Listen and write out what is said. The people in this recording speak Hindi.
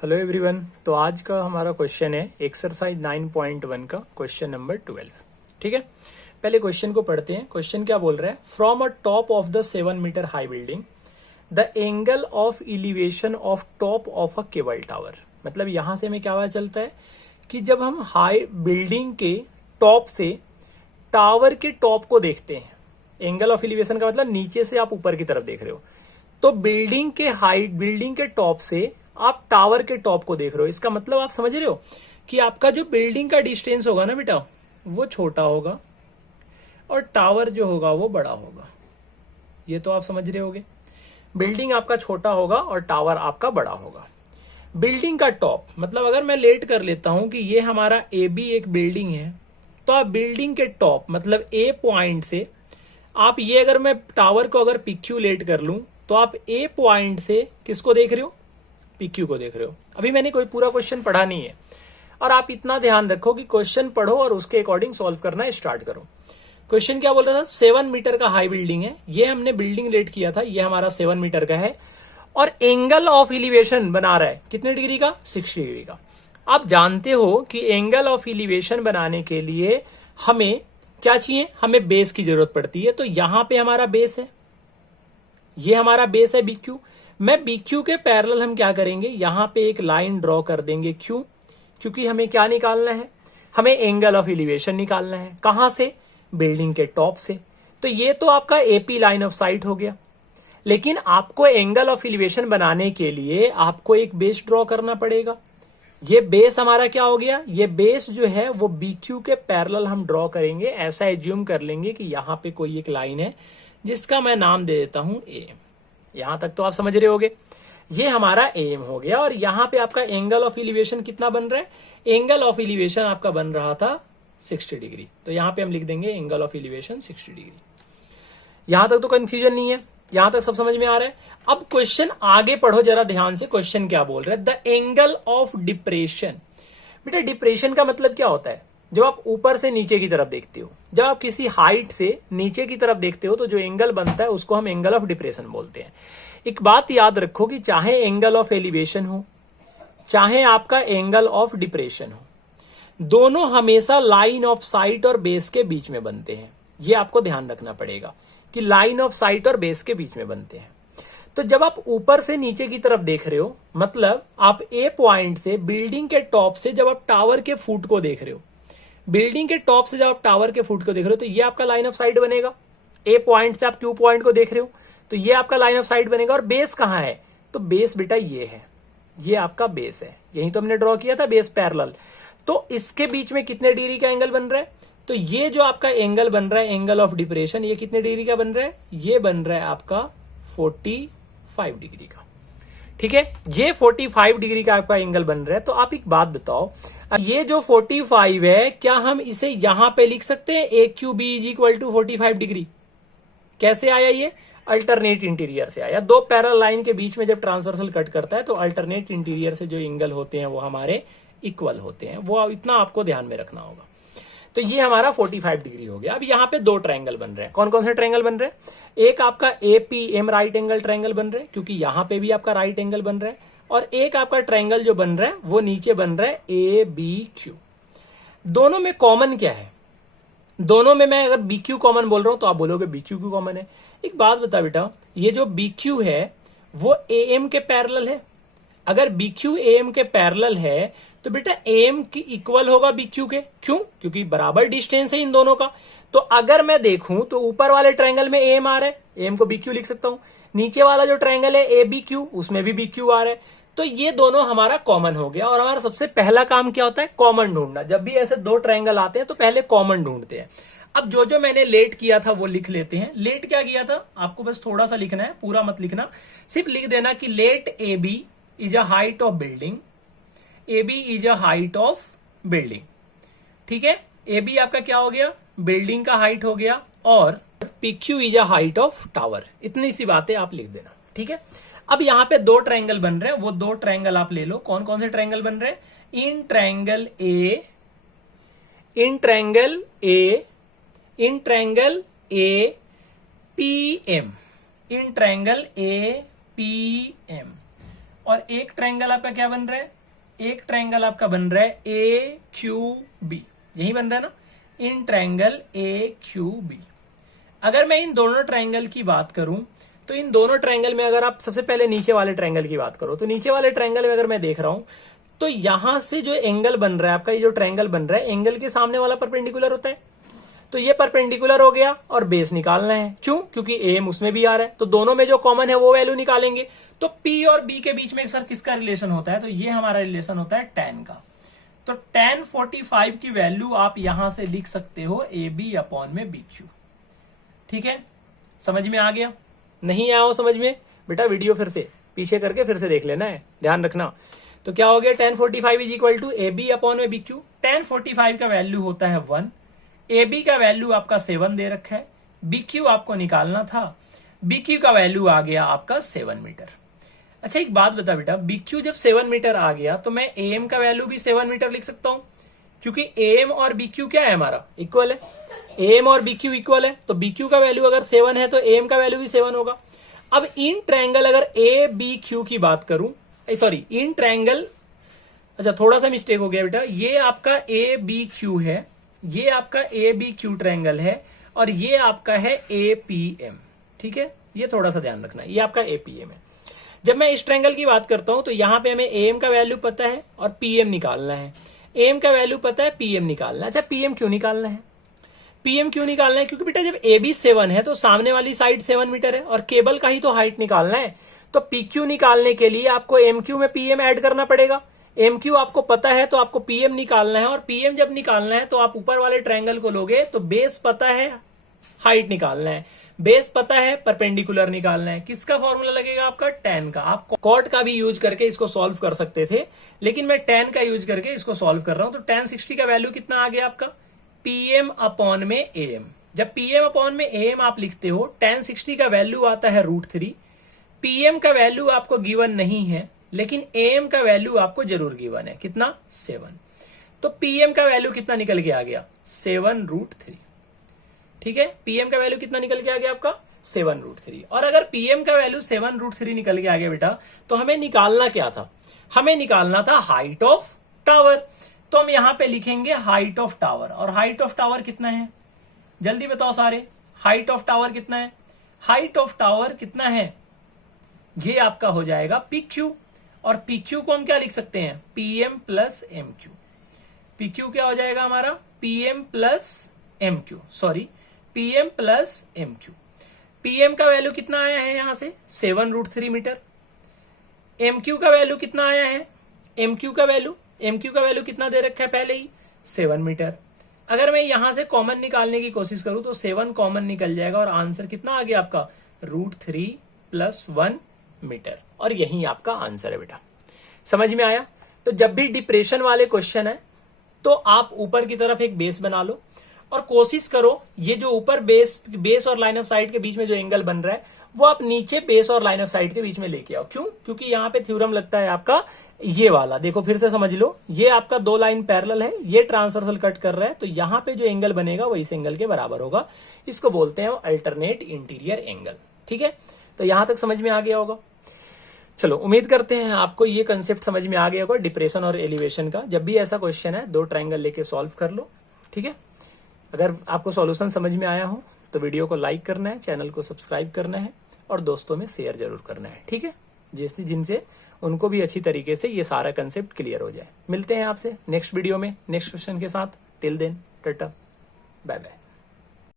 Hello everyone. तो आज का हमारा क्वेश्चन है एक्सरसाइज 9.1 का क्वेश्चन नंबर 12। ठीक है, पहले क्वेश्चन को पढ़ते हैं। क्वेश्चन क्या बोल रहा है? From a top of the 7 metre high building the angle of elevation of top of a cable tower. मतलब यहां से हमें क्या पता चलता है कि जब हम हाई बिल्डिंग के टॉप से टावर के टॉप को देखते हैं, एंगल ऑफ एलिवेशन का मतलब नीचे से आप ऊपर की तरफ देख रहे हो, तो बिल्डिंग के हाइट, बिल्डिंग के टॉप से आप टावर के टॉप को देख रहे हो। इसका मतलब आप समझ रहे हो कि आपका जो बिल्डिंग का डिस्टेंस होगा ना बेटा, वो छोटा होगा और टावर जो होगा वो बड़ा होगा। ये तो आप समझ रहे होगे, बिल्डिंग आपका छोटा होगा और टावर आपका बड़ा होगा। बिल्डिंग का टॉप मतलब अगर मैं लेट कर लेता हूं कि ये हमारा ए बी एक बिल्डिंग है, तो आप बिल्डिंग के टॉप मतलब ए पॉइंट से आप ये, अगर मैं टावर को अगर पिक्यू लेट कर लूं तो आप ए पॉइंट से किसको देख रहे हो? पीक्यू को देख रहे हो। अभी मैंने कोई पूरा क्वेश्चन पढ़ा नहीं है, और आप इतना ध्यान रखो कि क्वेश्चन पढ़ो और उसके अकॉर्डिंग सॉल्व करना स्टार्ट करो। क्वेश्चन क्या बोल रहा था? 7 मीटर का हाई बिल्डिंग है, ये हमने बिल्डिंग लेट किया था, ये हमारा 7 मीटर का है, और एंगल ऑफ एलिवेशन बना रहा है कितने डिग्री का? 60 डिग्री का। आप जानते हो कि एंगल ऑफ एलिवेशन बनाने के लिए हमें क्या चाहिए? हमें बेस की जरूरत पड़ती है। तो यहां पे हमारा बेस है, ये हमारा बेस है BQ। मैं BQ के पैरेलल हम क्या करेंगे, यहां पे एक लाइन ड्रॉ कर देंगे Q, क्योंकि हमें क्या निकालना है? हमें एंगल ऑफ एलिवेशन निकालना है। कहां से? बिल्डिंग के टॉप से। तो ये तो आपका AP लाइन ऑफ साइट हो गया, लेकिन आपको एंगल ऑफ एलिवेशन बनाने के लिए आपको एक बेस ड्रॉ करना पड़ेगा। ये बेस हमारा क्या हो गया? ये बेस जो है वो BQ के पैरेलल हम ड्रॉ करेंगे। ऐसा एज्यूम कर लेंगे कि यहां पे कोई एक लाइन है जिसका मैं नाम दे देता हूं AM। यहां तक तो आप समझ रहे होगे, ये हमारा AM हो गया। और यहां पे आपका एंगल ऑफ एलिवेशन कितना बन रहा है? एंगल ऑफ एलिवेशन आपका बन रहा था 60 डिग्री। तो यहां पे हम लिख देंगे एंगल ऑफ एलिवेशन 60 डिग्री। यहां तक तो कंफ्यूजन नहीं है, यहां तक सब समझ में आ रहा है। अब क्वेश्चन आगे पढ़ो जरा ध्यान से। क्वेश्चन क्या बोल रहा है? The angle of depression. बेटा डिप्रेशन का मतलब क्या होता है? जब आप ऊपर से नीचे की तरफ देखते हो, जब आप किसी हाइट से नीचे की तरफ देखते हो, तो जो एंगल बनता है उसको हम एंगल ऑफ डिप्रेशन बोलते हैं। एक बात याद रखो कि चाहे एंगल ऑफ एलिवेशन हो, चाहे आपका एंगल ऑफ डिप्रेशन हो, दोनों हमेशा लाइन ऑफ साइट और बेस के बीच में बनते हैं। यह आपको ध्यान रखना पड़ेगा कि लाइन ऑफ साइट और बेस के बीच में बनते हैं। तो जब आप ऊपर से नीचे की तरफ देख रहे हो, मतलब आप ए पॉइंट से, बिल्डिंग के टॉप से जब आप टावर के फुट को देख रहे हो, बिल्डिंग के टॉप से जब आप टावर के फुट को देख रहे हो, तो ये आपका लाइन ऑफ साइट बनेगा। ए पॉइंट से आप क्यू पॉइंट को देख रहे हो, तो ये आपका लाइन ऑफ साइट बनेगा। और बेस कहां है? तो बेस बेटा ये है, ये आपका बेस है। यही तो हमने ड्रॉ किया था, बेस पैरेलल। तो इसके बीच में कितने डिग्री का एंगल बन रहा है? तो ये जो आपका एंगल बन रहा है, एंगल ऑफ डिप्रेशन, ये कितने डिग्री का बन रहा है? ये बन रहा है आपका 45 डिग्री का। ठीक है, ये 45 डिग्री का आपका एंगल बन रहा है। तो आप एक बात बताओ, ये जो 45 है, क्या हम इसे यहां पे लिख सकते हैं? AQB is equal to 45 degree. कैसे आया? ये अल्टरनेट इंटीरियर से आया। दो पैरेलल लाइन के बीच में जब ट्रांसवर्सल कट करता है, तो अल्टरनेट इंटीरियर से जो एंगल होते हैं वो हमारे इक्वल होते हैं। वो इतना आपको ध्यान में रखना होगा। तो ये हमारा 45 डिग्री हो गया। अब यहाँ पे दो ट्रायंगल बन रहे हैं। कौन कौन से ट्रायंगल बन रहे हैं? एक आपका APM राइट एंगल ट्रायंगल बन रहा है, क्योंकि यहां पे भी आपका राइट एंगल बन रहा है। और एक आपका ट्रायंगल जो बन रहा है वो नीचे बन रहा है ABQ। दोनों में कॉमन क्या है? दोनों में मैं अगर BQ कॉमन बोल रहा हूं तो आप बोलोगे BQ क्यों कॉमन है? एक बात बता बेटा, ये जो BQ है वो AM के पैरेलल है। अगर BQ AM के पैरेलल है तो बेटा AM की इक्वल होगा BQ के। क्यों? क्योंकि बराबर डिस्टेंस है इन दोनों का। तो अगर मैं देखूं तो ऊपर वाले ट्रायंगल में AM आ रहा है, AM को BQ लिख सकता हूं। नीचे वाला जो ट्रायंगल है ABQ, उसमें भी BQ आ रहा है। तो ये दोनों हमारा कॉमन हो गया। और हमारा सबसे पहला काम क्या होता है? कॉमन ढूंढना। जब भी ऐसे दो ट्रायंगल आते हैं तो पहले कॉमन ढूंढते हैं। अब जो जो मैंने लेट किया था वो लिख लेते हैं। लेट क्या किया था? आपको बस थोड़ा सा लिखना है, पूरा मत लिखना। सिर्फ लिख देना कि let AB is a height of building. AB is a height of building. ठीक है, AB आपका क्या हो गया? बिल्डिंग का हाइट हो गया। और PQ is a height of tower. इतनी सी बातें आप लिख देना। ठीक है, अब यहां पे दो ट्रायंगल बन रहे हैं, वो दो ट्रायंगल आप ले लो। कौन कौन से ट्रायंगल बन रहे हैं? In triangle A, in triangle A, in triangle APM, in triangle APM। और एक ट्रायंगल आपका क्या बन रहा है, एक ट्रायंगल आपका बन रहा है AQB, यही बन रहा है ना, इन ट्रायंगल AQB। अगर मैं इन दोनों ट्रायंगल की बात करूं तो इन दोनों ट्रायंगल में अगर आप सबसे पहले नीचे वाले ट्रायंगल की बात करो तो नीचे वाले ट्रायंगल में अगर मैं देख रहा हूं तो यहां से जो एंगल बन रहा है आपका, ये जो ट्रायंगल बन रहा है, एंगल के सामने वाला परपेंडिकुलर होता है, तो ये परपेंडिकुलर हो गया और बेस निकालना है। क्यों? क्योंकि एम उसमें भी आ रहा है, तो दोनों में जो कॉमन है वो वैल्यू निकालेंगे। तो पी और बी के बीच में सर किसका रिलेशन होता है, तो ये हमारा रिलेशन होता है tan का। तो tan 45 की वैल्यू आप यहां से लिख सकते हो AB अपॉन में BQ। ठीक है, समझ में आ गया? नहीं आया हो समझ में बेटा, वीडियो फिर से पीछे करके फिर से देख लेना है, ध्यान रखना। तो क्या हो गया, tan 45 is equal to AB upon में BQ। tan 45 का वैल्यू होता है 1, AB का वैल्यू आपका 7 दे रखा है, BQ आपको निकालना था, BQ का वैल्यू आ गया आपका 7 मीटर। अच्छा एक बात बता बेटा, BQ जब 7 मीटर आ गया तो मैं AM का वैल्यू भी 7 मीटर लिख सकता हूं, क्योंकि AM और BQ क्या है हमारा, इक्वल है। AM और BQ इक्वल है, तो BQ का वैल्यू अगर 7 है तो AM का वैल्यू भी 7 होगा। अब इन ट्रायंगल अगर ABQ की बात करूं, सॉरी इन ट्रायंगल, अच्छा थोड़ा सा मिस्टेक हो गया बेटा, ये आपका ABQ है, ये आपका ABQ ट्रायंगल है और ये आपका है APM। ठीक है, ये थोड़ा सा ध्यान रखना, ये आपका APM है। जब मैं इस ट्रायंगल की बात करता हूं तो यहां पे हमें AM का वैल्यू पता है और PM निकालना है, AM का वैल्यू पता है, PM निकालना है। अच्छा PM क्यों निकालना है, PM क्यों निकालना है, क्योंकि बेटा जब AB 7 है तो सामने वाली साइड 7 मीटर है और केबल का ही तो हाइट निकालना है, तो PQ निकालने के लिए आपको MQ में PM ऐड करना पड़ेगा। MQ आपको पता है तो आपको PM निकालना है, और PM जब निकालना है तो आप ऊपर वाले ट्रायंगल को लोगे, तो बेस पता है, हाइट निकालना है, बेस पता है, परपेंडिकुलर निकालना है। किसका फॉर्मूला लगेगा आपका, tan का। आप कॉट का भी यूज करके इसको सॉल्व कर सकते थे, लेकिन मैं tan का यूज करके इसको सॉल्व कर रहा हूं। तो tan 60 का वैल्यू कितना आ गया आपका, PM अपॉन में AM। जब PM अपॉन में AM आप लिखते हो, tan 60 का वैल्यू आता है √3। PM का वैल्यू आपको गिवन नहीं है, लेकिन AM का वैल्यू आपको जरूर गिवन है, कितना, 7। तो PM का वैल्यू कितना निकल के आ गया, 7√3। ठीक है, PM का वैल्यू कितना निकल के आ गया आपका, 7√3। और अगर PM का वैल्यू 7√3 निकल के आ गया बेटा, तो हमें निकालना क्या था, हमें निकालना था हाइट ऑफ टावर। तो हम यहां पे लिखेंगे हाइट ऑफ टावर, और हाइट ऑफ टावर कितना है, जल्दी बताओ सारे, हाइट ऑफ टावर कितना है, हाइट ऑफ टावर कितना है, ये आपका हो जाएगा PQ, और PQ को हम क्या लिख सकते हैं, PM प्लस MQ। PQ क्या हो जाएगा हमारा, PM plus MQ, sorry PM plus MQ। PM का वैल्यू कितना आया है यहां से, 7√3 मीटर। MQ का वैल्यू कितना आया है, MQ का वैल्यू कितना दे रखा है पहले ही, 7 मीटर। अगर मैं यहां से कॉमन निकालने की कोशिश करूं तो 7 कॉमन निकल जाएगा और आंसर कितना आ गया आपका, √3 + 1 मीटर। और यही आपका आंसर है बेटा, समझ में आया? तो जब भी डिप्रेशन वाले क्वेश्चन है तो आप ऊपर की तरफ एक बेस बना लो और कोशिश करो ये जो ऊपर बेस और लाइन ऑफ साइट के बीच में जो एंगल बन रहा है वो आप नीचे बेस और लाइन ऑफ साइट के बीच में लेके आओ। क्यों? क्योंकि यहाँ पे थ्योरम लगता है आपका ये वाला, देखो फिर से समझ लो, ये आपका 2 लाइन पैरेलल है, ये ट्रांसवर्सल कट कर रहा है, तो यहाँ पे जो एंगल बनेगा वो इस एंगल के बराबर होगा। इसको बोलते हैं अल्टरनेट इंटीरियर एंगल। ठीक है, तो यहां तक समझ में आ गया होगा। चलो, उम्मीद करते हैं आपको ये कंसेप्ट समझ में आ गया होगा डिप्रेशन और एलिवेशन का। जब भी ऐसा क्वेश्चन है 2 ट्रायंगल लेके सॉल्व कर लो। ठीक है, अगर आपको सॉल्यूशन समझ में आया हो तो वीडियो को लाइक करना है, चैनल को सब्सक्राइब करना है और दोस्तों में शेयर जरूर करना है। ठीक है, जिनसे उनको भी अच्छी तरीके से ये सारा कंसेप्ट क्लियर हो जाए। मिलते हैं आपसे नेक्स्ट वीडियो में नेक्स्ट क्वेश्चन के साथ। Till then tata, bye bye.